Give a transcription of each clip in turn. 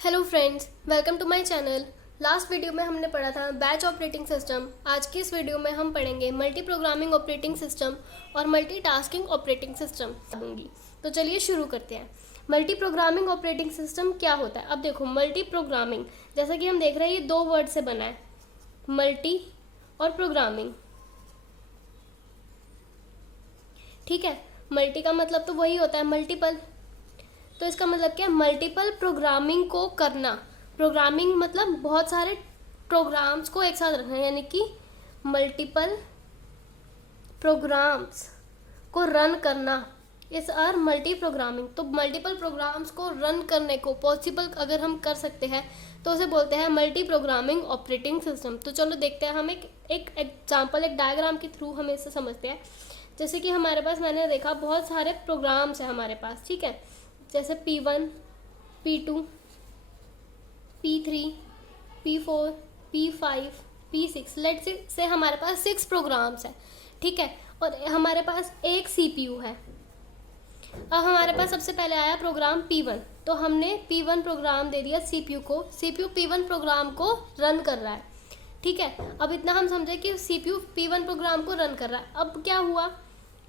Hello friends, welcome to my channel. Last video में हमने पढ़ा था बैच ऑपरेटिंग सिस्टम। आज की इस वीडियो में हम पढ़ेंगे मल्टी प्रोग्रामिंग ऑपरेटिंग सिस्टम और मल्टीटास्किंग ऑपरेटिंग सिस्टम दूंगी। तो चलिए शुरू करते हैं। मल्टी प्रोग्रामिंग ऑपरेटिंग सिस्टम क्या होता है? अब देखो, मल्टी प्रोग्रामिंग जैसा कि हम देख रहे हैं ये दो वर्ड से बना है, मल्टी और प्रोग्रामिंग। ठीक है, मल्टी का मतलब तो वही होता है मल्टीपल। तो इसका मतलब क्या है? मल्टीपल प्रोग्रामिंग को करना। प्रोग्रामिंग मतलब बहुत सारे प्रोग्राम्स को एक साथ रखना, यानी कि मल्टीपल प्रोग्राम्स को रन करना इस आर मल्टी प्रोग्रामिंग। तो मल्टीपल प्रोग्राम्स को रन करने को पॉसिबल अगर हम कर सकते हैं तो उसे बोलते हैं मल्टी प्रोग्रामिंग ऑपरेटिंग सिस्टम। तो चलो देखते हैं, हम एक एग्जाम्पल, एक डायग्राम के थ्रू हम इसे समझते हैं। जैसे कि हमारे पास, मैंने देखा बहुत सारे प्रोग्राम्स हैं हमारे पास, ठीक है, जैसे P1, P2, P3, P4, P5, P6। Let's say हमारे पास 6 प्रोग्राम्स हैं, ठीक है, और हमारे पास एक CPU है। अब हमारे पास सबसे पहले आया प्रोग्राम P1, तो हमने P1 प्रोग्राम दे दिया CPU को। CPU P1 प्रोग्राम को रन कर रहा है, ठीक है। अब इतना हम समझे कि CPU P1 प्रोग्राम को रन कर रहा है। अब क्या हुआ,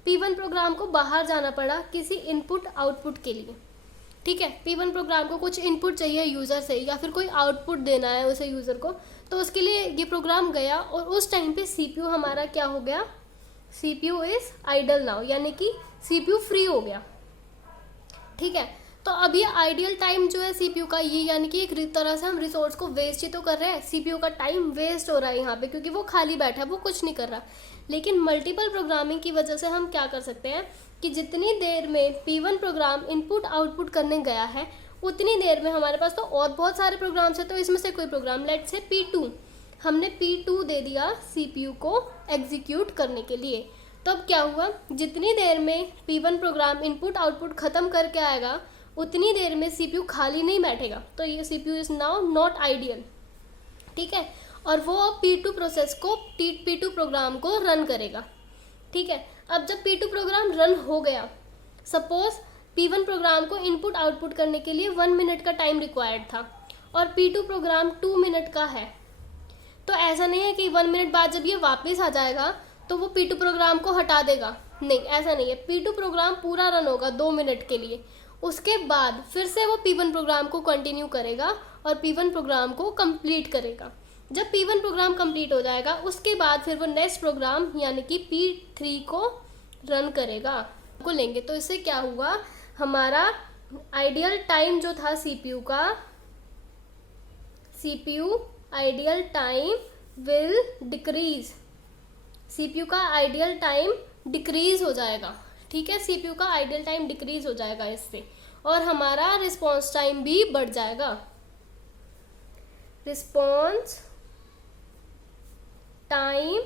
P1 प्रोग्राम को बाहर जाना पड़ा किसी इनपुट आउटपुट के लिए, ठीक है। P1 प्रोग्राम को कुछ इनपुट चाहिए यूज़र से, या फिर कोई आउटपुट देना है उसे यूज़र को, तो उसके लिए ये प्रोग्राम गया। और उस टाइम पे CPU हमारा क्या हो गया, CPU इज़ आइडल नाउ, यानी कि CPU फ्री हो गया, ठीक है। तो अब ये आइडियल टाइम जो है CPU का, ये यानी कि एक तरह से हम रिसोर्स को वेस्ट ही तो कर रहे हैं। CPU का टाइम वेस्ट हो रहा है यहाँ पे, क्योंकि वो खाली बैठा है, वो कुछ नहीं कर रहा। लेकिन मल्टीपल प्रोग्रामिंग की वजह से हम क्या कर सकते हैं कि जितनी देर में P1 प्रोग्राम इनपुट आउटपुट करने गया है, उतनी देर में हमारे पास तो और बहुत सारे प्रोग्राम्स हैं। तो इसमें से कोई प्रोग्राम, लेट्स से P2, हमने P2 दे दिया CPU को एग्जीक्यूट करने के लिए। तो अब क्या हुआ, जितनी देर में P1 प्रोग्राम इनपुट आउटपुट ख़त्म करके आएगा, उतनी देर में CPU खाली नहीं बैठेगा। तो ये CPU is now not ideal, ठीक है। और वो P2 प्रोसेस को, P2 प्रोग्राम को रन करेगा, ठीक है। अब जब P2 प्रोग्राम रन हो गया, सपोज P1 प्रोग्राम को इनपुट आउटपुट करने के लिए 1 मिनट का टाइम रिक्वायर्ड था और P2 प्रोग्राम 2 मिनट का है। तो ऐसा नहीं है कि 1 मिनट बाद जब ये वापस आ जाएगा तो वो P2 प्रोग्राम को हटा देगा, नहीं, ऐसा नहीं है। P2 प्रोग्राम पूरा रन होगा 2 मिनट के लिए, उसके बाद फिर से वो P1 प्रोग्राम को कंटिन्यू करेगा और P1 प्रोग्राम को कंप्लीट करेगा। जब P1 प्रोग्राम कंप्लीट हो जाएगा, उसके बाद फिर वो नेक्स्ट प्रोग्राम यानी कि P3 को रन करेगा, को लेंगे। तो इससे क्या हुआ, हमारा आइडियल टाइम जो था CPU का, CPU ideal time will decrease, CPU का आइडियल टाइम डिक्रीज हो जाएगा, ठीक है। CPU का आइडियल टाइम डिक्रीज हो जाएगा इससे, और हमारा रिस्पॉन्स टाइम भी बढ़ जाएगा। Response time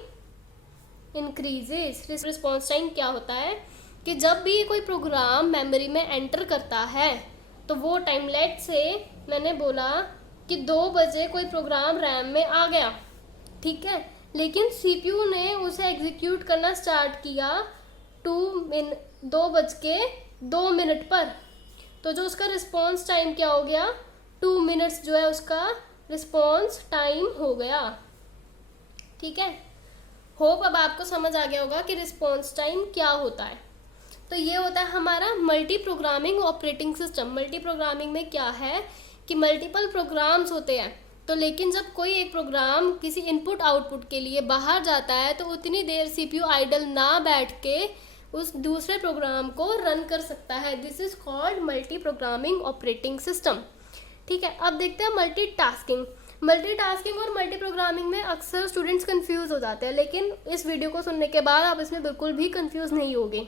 increases. Response time क्या होता है कि जब भी कोई प्रोग्राम मेमोरी में एंटर करता है तो वो टाइम, लेट से मैंने बोला कि 2 बजे कोई प्रोग्राम रैम में आ गया, ठीक है, लेकिन CPU ने उसे एग्जीक्यूट करना स्टार्ट किया 2 मिनट पर। तो जो उसका रिस्पॉन्स टाइम क्या हो गया, 2 मिनट्स जो है उसका रिस्पॉन्स टाइम हो गया, ठीक है। होप अब आपको समझ आ गया होगा कि रिस्पॉन्स टाइम क्या होता है। तो ये होता है हमारा multi programming operating system. Multi programming में क्या है कि मल्टीपल प्रोग्राम्स होते हैं, तो लेकिन जब कोई एक प्रोग्राम किसी इनपुट आउटपुट के लिए बाहर जाता है तो उतनी देर CPU आइडल ना बैठ के उस दूसरे प्रोग्राम को रन कर सकता है। This is called multi programming operating system, ठीक है। अब देखते हैं मल्टीटास्किंग। मल्टीटास्किंग और मल्टी प्रोग्रामिंग में अक्सर स्टूडेंट्स कंफ्यूज हो जाते हैं, लेकिन इस वीडियो को सुनने के बाद आप इसमें बिल्कुल भी कंफ्यूज नहीं होगे।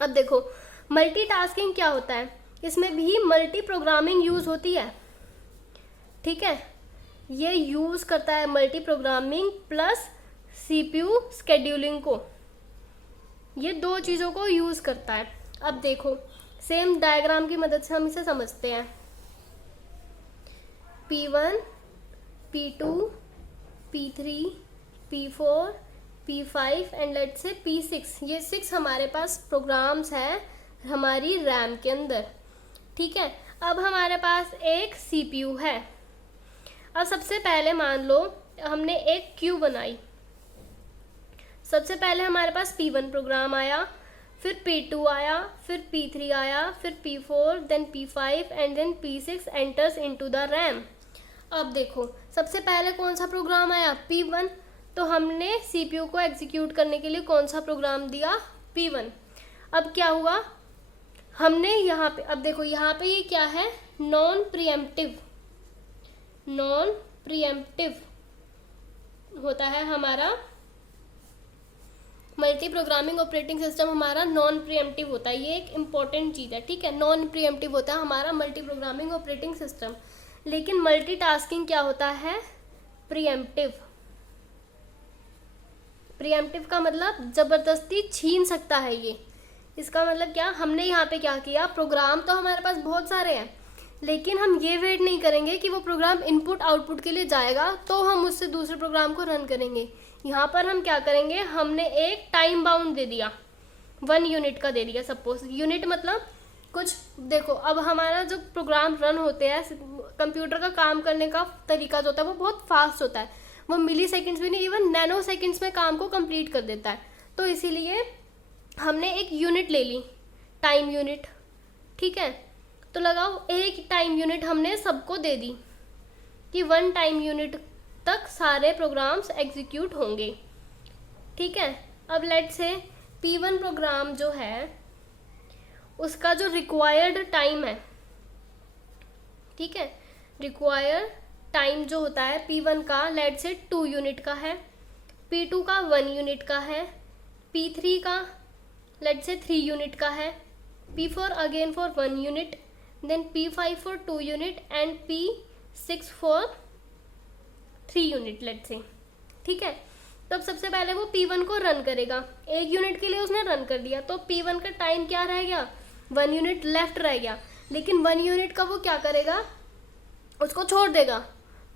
अब देखो, मल्टीटास्किंग क्या होता है, इसमें भी मल्टी प्रोग्रामिंग यूज़ होती है, ठीक है। ये यूज़ करता है multi programming plus CPU scheduling को, ये 2 चीज़ों को यूज़ करता है। अब देखो, सेम डायग्राम की मदद से हम इसे समझते हैं। P1, P2, P3, P4, P5 and let से P6, ये 6 हमारे पास प्रोग्राम्स हैं हमारी रैम के अंदर, ठीक है। अब हमारे पास एक CPU है। अब सबसे पहले मान लो हमने एक क्यू बनाई। सबसे पहले हमारे पास P1 प्रोग्राम आया, फिर P2 आया, फिर P3 आया, फिर P4, then P5 and then P6 enters into the RAM. अब देखो सबसे पहले कौन सा प्रोग्राम आया, P1, तो हमने CPU को एग्जीक्यूट करने के लिए कौन सा प्रोग्राम दिया, P1। अब क्या हुआ, हमने यहाँ पे, अब देखो यहाँ पे ये क्या है, नॉन प्रीएम्प्टिव होता है हमारा मल्टी प्रोग्रामिंग ऑपरेटिंग सिस्टम, हमारा नॉन प्रीएम्प्टिव होता है। ये एक इम्पॉर्टेंट चीज़ है, ठीक है। नॉन प्रीएम्प्टिव होता है हमारा मल्टी प्रोग्रामिंग ऑपरेटिंग सिस्टम, लेकिन मल्टीटास्किंग क्या होता है, प्रीएम्प्टिव। प्रीएम्प्टिव का मतलब जबरदस्ती छीन सकता है ये। इसका मतलब क्या, हमने यहाँ पे क्या किया, प्रोग्राम तो हमारे पास बहुत सारे हैं, लेकिन हम ये वेट नहीं करेंगे कि वो प्रोग्राम इनपुट आउटपुट के लिए जाएगा तो हम उससे दूसरे प्रोग्राम को रन करेंगे। यहाँ पर हम क्या करेंगे, हमने एक टाइम बाउंड दे दिया, 1 यूनिट का दे दिया। सपोज यूनिट मतलब कुछ, देखो अब हमारा जो प्रोग्राम रन होते हैं, कंप्यूटर का काम करने का तरीका जो होता है वो बहुत फास्ट होता है, वो मिली सेकेंड्स भी नहीं, इवन नैनो सेकेंड्स में काम को कंप्लीट कर देता है। तो इसीलिए हमने एक यूनिट ले ली, टाइम यूनिट, ठीक है। तो लगाओ एक टाइम यूनिट हमने सबको दे दी कि 1 टाइम यूनिट तक सारे प्रोग्राम्स एग्जीक्यूट होंगे, ठीक है। अब लेट्स से P1 प्रोग्राम जो है उसका जो रिक्वायर्ड टाइम है, ठीक है, रिक्वायर्ड टाइम जो होता है P1 का लेट्स से 2 यूनिट का है, P2 का 1 यूनिट का है, P3 का लेट्स से 3 यूनिट का है, P4 again for 1 unit, then P5 for 2 unit and P6 for 3 unit let's say, ठीक है। तो अब सबसे पहले वो P1 को रन करेगा, 1 यूनिट के लिए उसने रन कर दिया, तो P1 का टाइम क्या रह गया, 1 यूनिट लेफ्ट रह गया। लेकिन 1 यूनिट का वो क्या करेगा, उसको छोड़ देगा,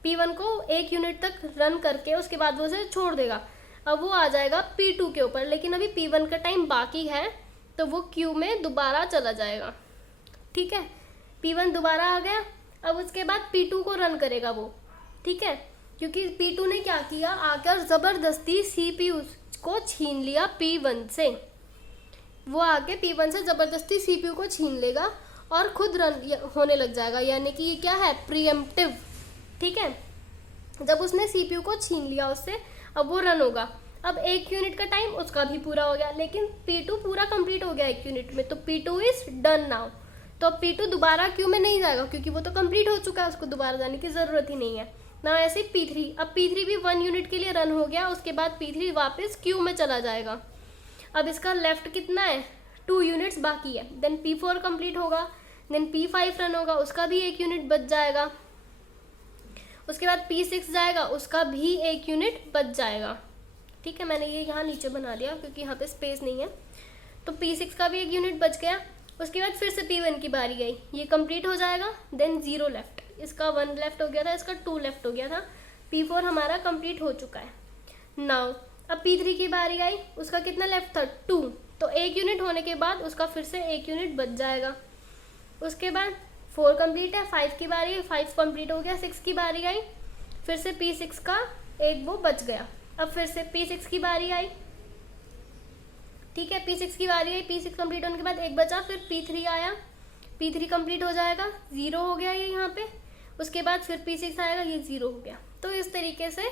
P1 को 1 यूनिट तक रन करके उसके बाद वो उसे छोड़ देगा। अब वो आ जाएगा P2 के ऊपर, लेकिन अभी P1 का टाइम बाकी है तो वो क्यू में दोबारा चला जाएगा, ठीक है। P1 दोबारा आ गया, अब उसके बाद P2 को रन करेगा वो, ठीक है, क्योंकि P2 ने क्या किया, आकर ज़बरदस्ती CPU को छीन लिया P1 से। वो आके P1 से ज़बरदस्ती CPU को छीन लेगा और खुद रन होने लग जाएगा, यानी कि ये क्या है, प्रीएम्प्टिव, ठीक है। जब उसने CPU को छीन लिया उससे, अब वो रन होगा। अब 1 यूनिट का टाइम उसका भी पूरा हो गया, लेकिन P2 पूरा कंप्लीट हो गया 1 यूनिट में, तो P2 इज डन नाउ। तो अब P2 दोबारा क्यू में नहीं जाएगा क्योंकि वो तो कंप्लीट हो चुका है, उसको दोबारा जाने की ज़रूरत ही नहीं है ना। ऐसे P3, अब P3 भी 1 यूनिट के लिए रन हो गया, उसके बाद P3 वापस क्यू में चला जाएगा। अब इसका लेफ्ट कितना है, 2 यूनिट्स बाकी है, देन P4 कंप्लीट होगा, देन P5 रन होगा, उसका भी 1 यूनिट बच जाएगा, उसके बाद P6 जाएगा, उसका भी 1 यूनिट बच जाएगा, ठीक है। मैंने ये यहाँ नीचे बना दिया क्योंकि यहाँ पे स्पेस नहीं है, तो P6 का भी 1 यूनिट बच गया। उसके बाद फिर से P1 की बारी गई, ये कंप्लीट हो जाएगा, देन 0 लेफ्ट, इसका 1 लेफ्ट हो गया था, इसका 2 लेफ्ट हो गया था, P4 हमारा कंप्लीट हो चुका है। नाउ अब P3 की बारी आई, उसका कितना लेफ्ट था, 2, तो 1 यूनिट होने के बाद उसका फिर से 1 यूनिट बच जाएगा। उसके बाद 4 कंप्लीट है, 5 की बारी है, 5 कंप्लीट हो गया, 6 की बारी आई, फिर से P6 का एक वो बच गया। अब फिर से P6 की बारी आई, ठीक है, P6 की बारी आई, P6 कंप्लीट होने के बाद एक बचा, फिर P3 आया, P3 कंप्लीट हो जाएगा, 0 हो गया ये यहाँ पे, उसके बाद फिर P6 आएगा, ये 0 हो गया। तो इस तरीके से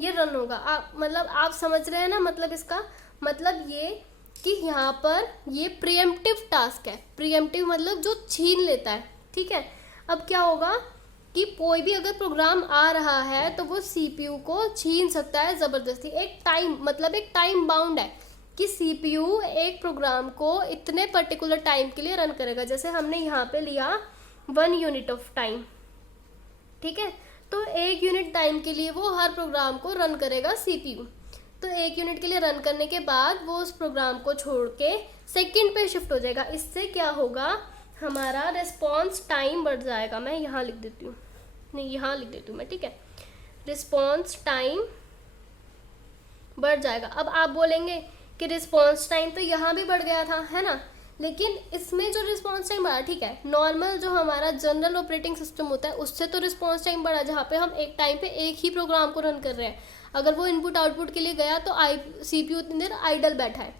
ये रन होगा। आप समझ रहे हैं ना, मतलब इसका मतलब ये कि यहाँ पर ये प्रीएम्प्टिव टास्क है। प्रीएम्प्टिव मतलब जो छीन लेता है, ठीक है। अब क्या होगा कि कोई भी अगर प्रोग्राम आ रहा है तो वो CPU को छीन सकता है ज़बरदस्ती। एक टाइम, मतलब एक टाइम बाउंड है कि CPU एक प्रोग्राम को इतने पर्टिकुलर टाइम के लिए रन करेगा। जैसे हमने यहाँ पे लिया 1 यूनिट ऑफ टाइम, ठीक है, तो 1 यूनिट टाइम के लिए वो हर प्रोग्राम को रन करेगा CPU। तो 1 यूनिट के लिए रन करने के बाद वो उस प्रोग्राम को छोड़ के सेकंड पे शिफ्ट हो जाएगा। इससे क्या होगा, हमारा रिस्पॉन्स टाइम बढ़ जाएगा। मैं यहाँ लिख देती हूँ, नहीं यहाँ लिख देती हूँ मैं, ठीक है, रिस्पॉन्स टाइम बढ़ जाएगा। अब आप बोलेंगे कि रिस्पॉन्स टाइम तो यहाँ भी बढ़ गया था, है ना, लेकिन इसमें जो रिस्पॉन्स टाइम बढ़ा, ठीक है, नॉर्मल जो हमारा जनरल ऑपरेटिंग सिस्टम होता है उससे तो रिस्पॉन्स टाइम बढ़ा, जहाँ पे हम एक टाइम पे एक ही प्रोग्राम को रन कर रहे हैं, अगर वो इनपुट आउटपुट के लिए गया तो CPU उतनी देर आइडल बैठा है,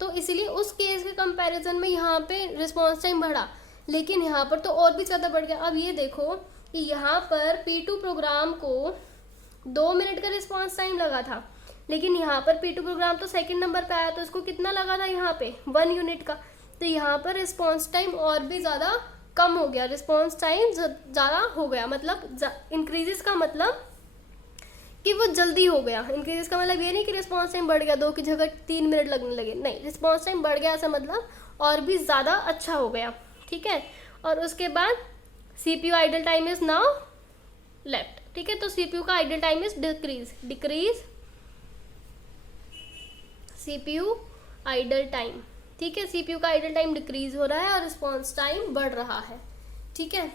तो इसीलिए उस केस के कंपैरिजन में यहाँ पे रिस्पॉन्स टाइम बढ़ा। लेकिन यहाँ पर तो और भी ज़्यादा बढ़ गया। अब ये देखो कि यहाँ पर P2 प्रोग्राम को 2 मिनट का रिस्पॉन्स टाइम लगा था, लेकिन यहाँ पर P2 प्रोग्राम तो सेकंड नंबर पे आया, तो इसको कितना लगा था यहाँ पे 1 यूनिट का। तो यहाँ पर रिस्पॉन्स टाइम और भी ज़्यादा कम हो गया, रिस्पॉन्स टाइम ज़्यादा हो गया, मतलब इंक्रीजेस का मतलब कि वो जल्दी हो गया। इंक्रीजेस का मतलब ये नहीं कि रिस्पॉन्स टाइम बढ़ गया, 2 की जगह 3 मिनट लगने लगे, नहीं, रिस्पॉन्स टाइम बढ़ गया ऐसा मतलब और भी ज़्यादा अच्छा हो गया, ठीक है। और उसके बाद CPU idle time is now left, ठीक है, तो CPU का idle time is decrease CPU idle time, ठीक है, CPU का आइडल टाइम डिक्रीज हो रहा है और रिस्पॉन्स टाइम बढ़ रहा है, ठीक है।